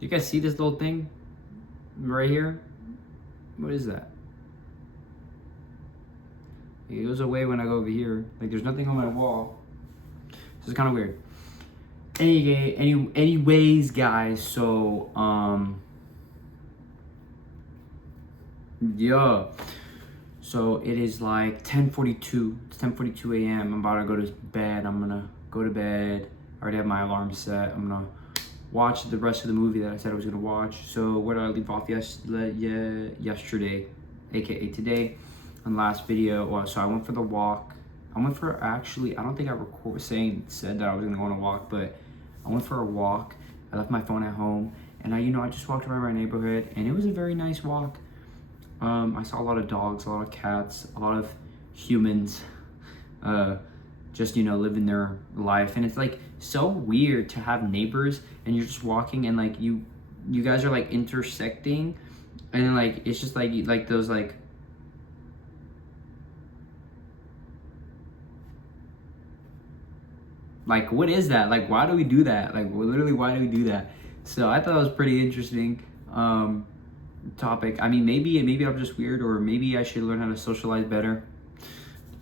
You guys see this little thing right here? What is that? It goes away when I go over here. Like there's nothing on my wall. This is kind of weird. Anyways, guys, so yeah. So it is like 10:42. It's 10:42 a.m. I'm about to go to bed. I'm gonna go to bed. I already have my alarm set. I'm gonna watch the rest of the movie that I said I was gonna watch. So where did I leave off yesterday, aka today, on the last video? Well, so I went for the walk. I went for actually. I don't think I said that I was gonna go on a walk, but I went for a walk. I left my phone at home, and I just walked around my neighborhood, and it was a very nice walk. I saw a lot of dogs, a lot of cats, a lot of humans, just living their life. And it's like so weird to have neighbors and you're just walking and like you guys are like intersecting, and then like it's just like those like what is that? Like why do we do that? Like literally why do we do that? So I thought it was pretty interesting. Topic. I mean, maybe I'm just weird, or maybe I should learn how to socialize better.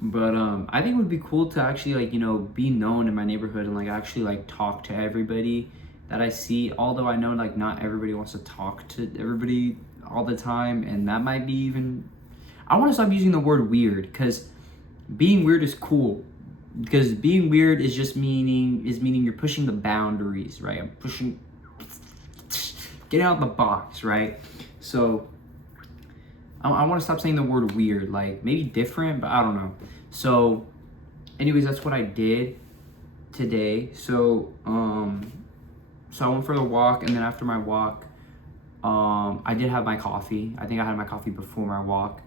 But I think it would be cool to actually be known in my neighborhood and like actually like talk to everybody that I see. Although I know like not everybody wants to talk to everybody all the time, and that might be even. I want to stop using the word weird, because being weird is cool. Because being weird is just meaning you're pushing the boundaries, right? I'm pushing, getting out the box, right? So I want to stop saying the word weird, like maybe different, but I don't know. So anyways, that's what I did today. So I went for the walk, and then after my walk, I did have my coffee. I think I had my coffee before my walk.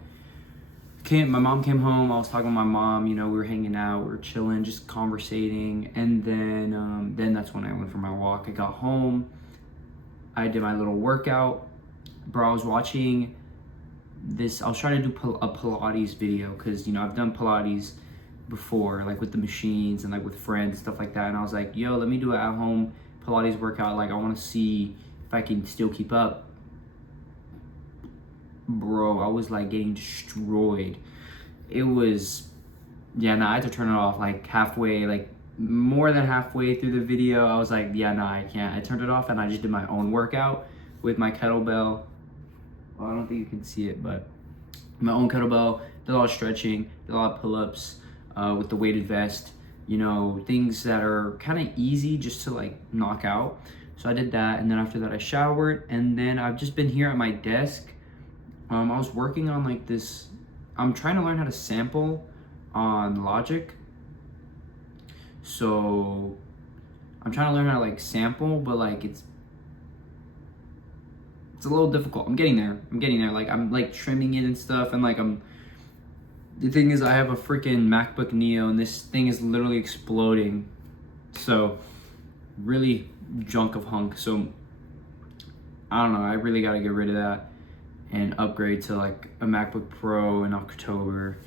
My mom came home. I was talking to my mom. We were hanging out, we were chilling, just conversating, and then that's when I went for my walk. I got home. I did my little workout. Bro, I was watching this. I was trying to do a Pilates video, because I've done Pilates before, like with the machines and like with friends and stuff like that. And I was like, yo, let me do an at-home Pilates workout. Like I want to see if I can still keep up. Bro, I was like getting destroyed. It was, yeah, I had to turn it off like halfway, like more than halfway through the video. I was like, yeah, I can't. I turned it off and I just did my own workout with my kettlebell. Well, I don't think you can see it, but my own kettlebell, did a lot of stretching, did a lot of pull-ups with the weighted vest, things that are kind of easy just to like knock out. So I did that, and then after that I showered, and then I've just been here at my desk. I was working on like this, I'm trying to learn how to sample on Logic. So I'm trying to learn how to like sample, but like it's a little difficult. I'm getting there. Like I'm like trimming it and stuff, and like the thing is I have a freaking MacBook Neo, and this thing is literally exploding. So really junk of hunk. So I don't know, I really got to get rid of that and upgrade to like a MacBook Pro in October.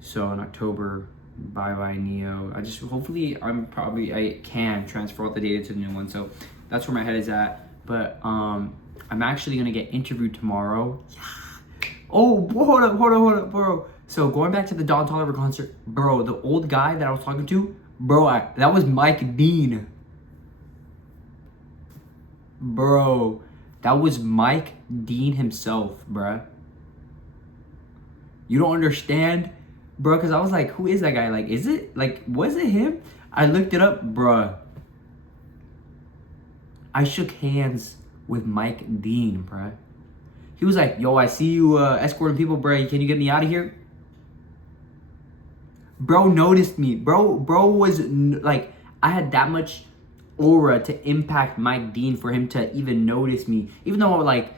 So in October, bye Neo. Hopefully I can transfer all the data to the new one. So that's where my head is at. But I'm actually gonna get interviewed tomorrow. Yeah. Oh, hold up, bro. So going back to the Don Toliver concert, bro, the old guy that I was talking to, bro, that was Mike Dean. Bro, that was Mike Dean himself, bruh. You don't understand, bro? Because I was like, who is that guy? Like, was it him? I looked it up, bruh. I shook hands with Mike Dean, bruh. He was like, yo, I see you escorting people, bruh. Can you get me out of here? Bro noticed me. Bro was like, I had that much aura to impact Mike Dean for him to even notice me. Even though like,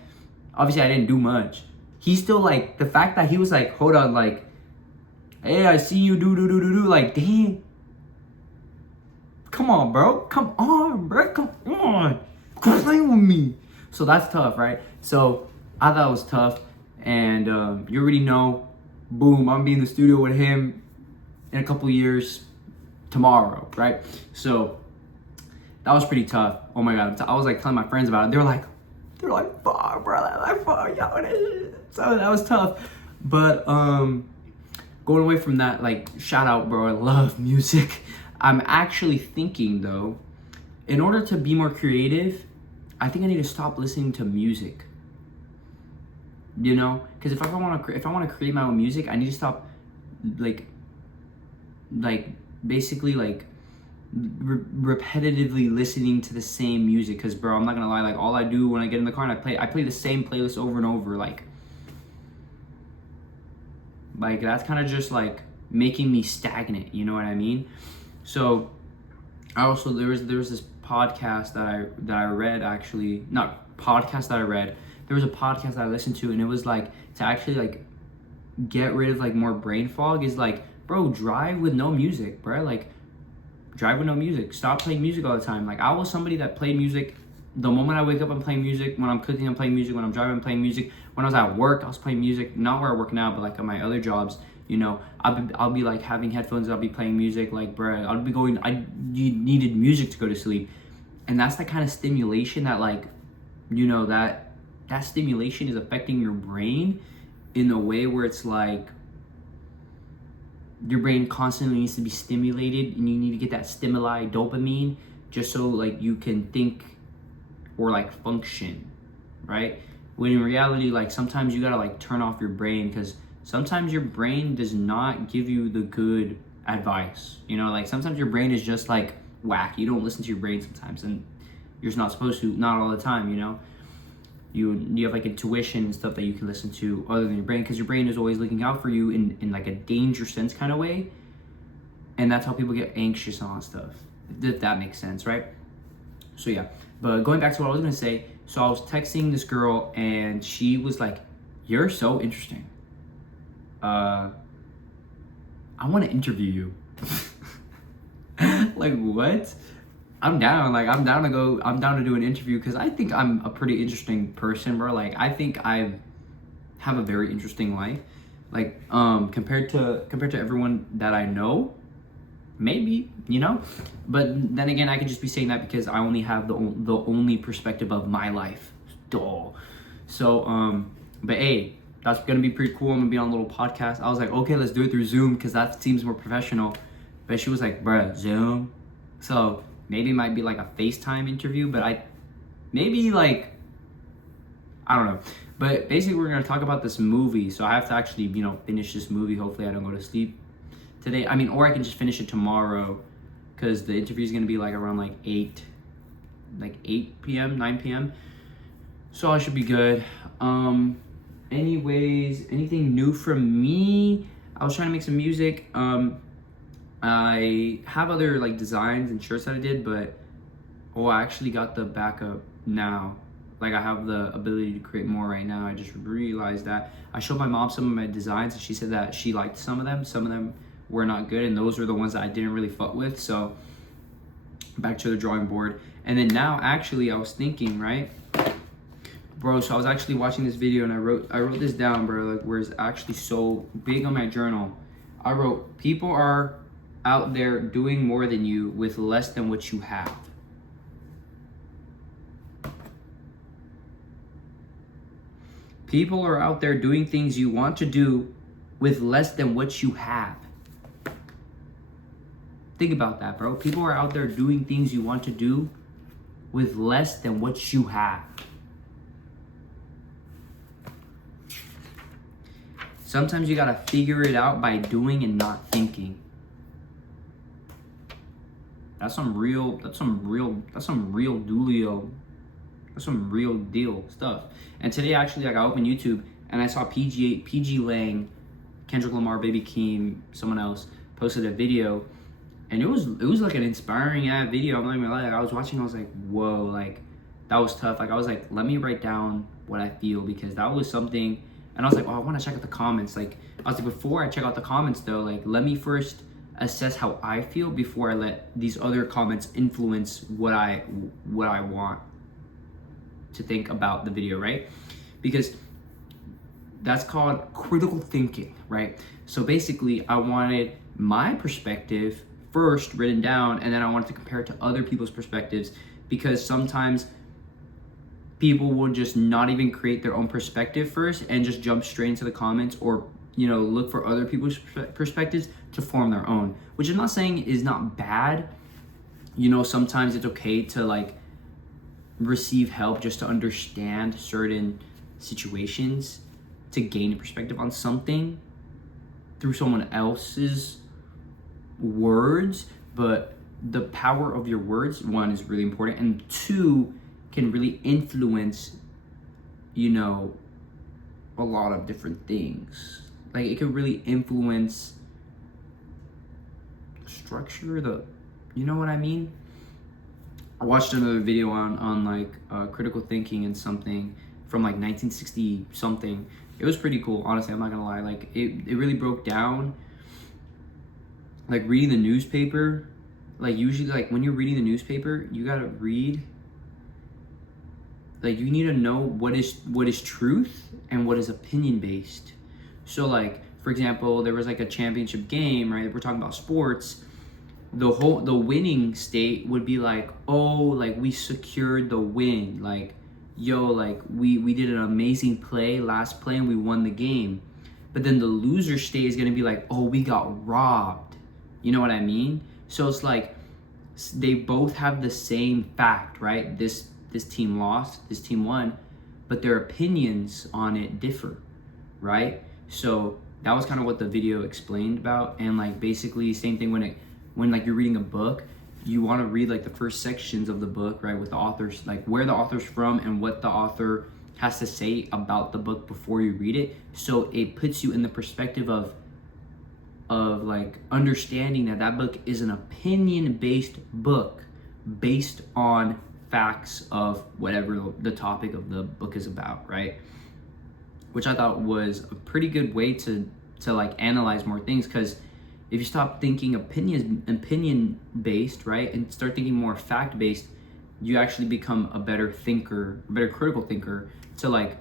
obviously I didn't do much. He still like, the fact that he was like, hold on, like, hey, I see you do, like, dang. Come on, bro. Come on. Quit playing with me. So that's tough, right? So I thought it was tough. And you already know, boom, I'm gonna be in the studio with him in a couple years tomorrow, right? So that was pretty tough. Oh my God. I was like telling my friends about it. They were like, They're like, fuck, bro, like, fuck, yo. So that was tough. But going away from that, like, shout out, bro, I love music. I'm actually thinking, though, in order to be more creative, I think I need to stop listening to music. You know, because if I want to create my own music, I need to stop, like basically like repetitively listening to the same music. Because, bro, I'm not gonna lie, like, all I do when I get in the car and I play the same playlist over and over, like that's kind of just like making me stagnant, you know what I mean? So I also, there was this podcast that I read, actually, not podcast that I read, there was a podcast that I listened to, and it was like, to actually like get rid of like more brain fog is like, bro, drive with no music, bro. Like, drive with no music. Stop playing music all the time. Like, I was somebody that played music. The moment I wake up, I'm playing music. When I'm cooking, I'm playing music. When I'm driving, I'm playing music. When I was at work, I was playing music. Not where I work now, but like at my other jobs, you know, I'll be like having headphones. I'll be playing music. Like, bro, I needed music to go to sleep. And that's the kind of stimulation that, like, you know, that stimulation is affecting your brain in a way where it's like your brain constantly needs to be stimulated, and you need to get that stimuli, dopamine, just so like you can think or like function, right? When in reality, like, sometimes you gotta like turn off your brain, because sometimes your brain does not give you the good advice, you know? Like, sometimes your brain is just like whack. You don't listen to your brain sometimes, and you're not supposed to, not all the time, you know? You have like intuition and stuff that you can listen to other than your brain, because your brain is always looking out for you in like a danger sense kind of way. And that's how people get anxious and all that stuff, if that makes sense, right? So yeah, but going back to what I was gonna say, so I was texting this girl, and she was like, you're so interesting, I want to interview you. Like, what? I'm down to do an interview, because I think I'm a pretty interesting person, bro. Like, I think I have a very interesting life, like, compared to everyone that I know, maybe, you know. But then again, I could just be saying that because I only have the only perspective of my life. Duh. So but hey, that's gonna be pretty cool. I'm gonna be on a little podcast. I was like, okay, let's do it through Zoom, because that seems more professional. But she was like, bruh, Zoom? So maybe it might be like a FaceTime interview, but I don't know. But basically, we're gonna talk about this movie. So I have to actually, you know, finish this movie. Hopefully I don't go to sleep today. I mean, or I can just finish it tomorrow, because the interview is gonna be like around like 8 p.m., 9 p.m. So I should be good. Anyways, anything new from me? I was trying to make some music. I have other like designs and shirts that I did, but I actually got the backup now. Like, I have the ability to create more right now. I just realized that. I showed my mom some of my designs, and she said that she liked some of them. Some of them were not good, and those were the ones that I didn't really fuck with. So back to the drawing board. And then now, actually, I was thinking, right, bro, so I was actually watching this video, and I wrote this down, bro, like, where it's actually so big on my journal. I wrote, people are out there doing more than you with less than what you have. People are out there doing things you want to do with less than what you have. Think about that, bro. People are out there doing things you want to do with less than what you have. Sometimes you gotta figure it out by doing and not thinking. That's some real deal stuff. And today, actually, like, I opened YouTube and I saw PG Lang, Kendrick Lamar, Baby Keem, someone else posted a video, and it was like an inspiring video. I'm not even gonna lie. Like, I was watching, I was like, whoa, like, that was tough. Like, I was like, let me write down what I feel, because that was something. And I was like, oh, I want to check out the comments. Like, I was like, before I check out the comments, though, like, let me first assess how I feel before I let these other comments influence what I want to think about the video, right? Because that's called critical thinking, right? So basically, I wanted my perspective first written down, and then I wanted to compare it to other people's perspectives, because sometimes people will just not even create their own perspective first and just jump straight into the comments, or look for other people's perspectives to form their own, which I'm not saying is not bad. Sometimes it's okay to like receive help just to understand certain situations, to gain a perspective on something through someone else's words. But the power of your words, one, is really important, and two, can really influence a lot of different things. Like, it can really influence structure, you know what I mean? I watched another video on like critical thinking and something from like 1960 something. It was pretty cool, honestly. I'm not gonna lie. Like, it really broke down like reading the newspaper. Like, usually, like, when you're reading the newspaper, you gotta read, like, you need to know what is truth and what is opinion based. So, like, for example, there was like a championship game, right? We're talking about sports. The winning state would be like, oh, like, we secured the win, like, yo, like, we did an amazing play, last play, and we won the game. But then the loser state is gonna be like, oh, we got robbed. You know what I mean? So it's like they both have the same fact, right? This team lost, this team won, but their opinions on it differ, right? So that was kind of what the video explained about. And like, basically same thing when like you're reading a book, you want to read like the first sections of the book, right, with the authors, like where the author's from and what the author has to say about the book before you read it. So it puts you in the perspective of like understanding that book is an opinion-based book based on facts of whatever the topic of the book is about, right? Which I thought was a pretty good way to like analyze more things, because if you stop thinking opinion based, right, and start thinking more fact based, you actually become a better thinker, a better critical thinker, to like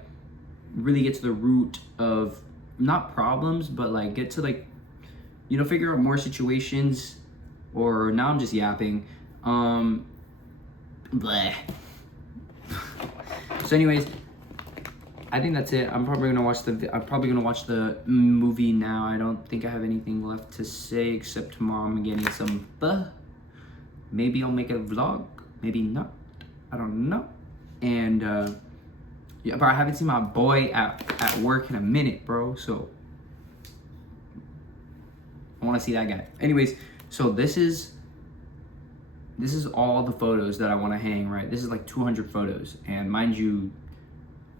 really get to the root of not problems, but like get to like figure out more situations. Or now I'm just yapping. Bleh. So anyways, I think that's it. I'm probably gonna watch the movie now. I don't think I have anything left to say except tomorrow I'm getting some pho. Maybe I'll make a vlog, maybe not, I don't know. And yeah, but I haven't seen my boy at work in a minute, bro, so I want to see that guy. Anyways, so this is all the photos that I want to hang, right? This is like 200 photos, and mind you,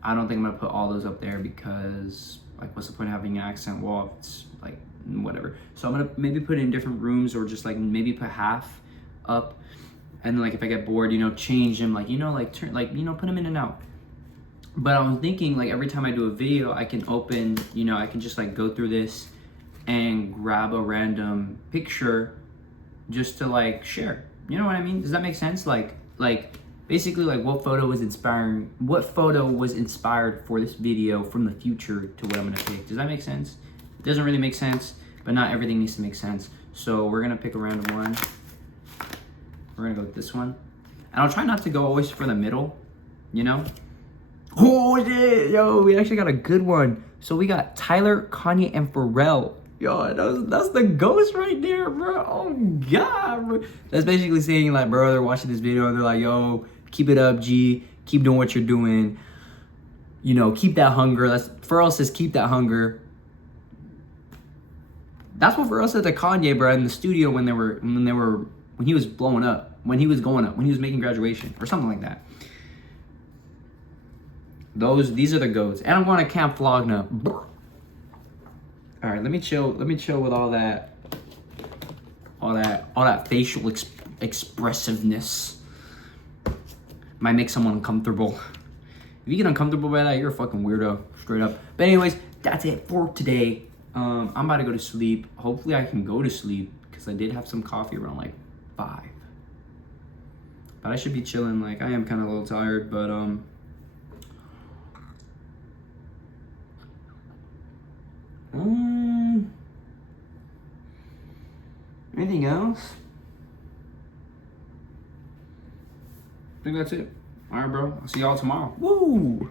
I don't think I'm gonna put all those up there, because like, what's the point of having an accent wall? It's like, whatever. So I'm gonna maybe put it in different rooms, or just like maybe put half up, and then like if I get bored, change them, like like turn, like put them in and out. But I was thinking, like, every time I do a video, I can open, I can just like go through this and grab a random picture just to like share. You know what I mean? Does that make sense? Like basically, like, what photo was inspired for this video from the future to what I'm gonna pick. Does that make sense? It doesn't really make sense, but not everything needs to make sense. So we're gonna pick a random one. We're gonna go with this one. And I'll try not to go always for the middle, Oh shit, yo, we actually got a good one. So we got Tyler, Kanye, and Pharrell. Yo, that's the ghost right there, bro. Oh god, bro. That's basically saying, like, bro, they're watching this video and they're like, yo, keep it up, G. Keep doing what you're doing. Keep that hunger. Pharrell says, keep that hunger. That's what Pharrell said to Kanye, bro, in the studio when he was blowing up, when he was going up, when he was making Graduation or something like that. These are the goats. And I'm going to Camp Flogna. All right, let me chill with all that facial expressiveness. Might make someone uncomfortable. If you get uncomfortable by that, you're a fucking weirdo, straight up. But anyways, that's it for today. I'm about to go to sleep. Hopefully I can go to sleep, because I did have some coffee around like 5. But I should be chilling. Like, I am kind of a little tired, but anything else? I think that's it. All right, bro. I'll see y'all tomorrow. Woo!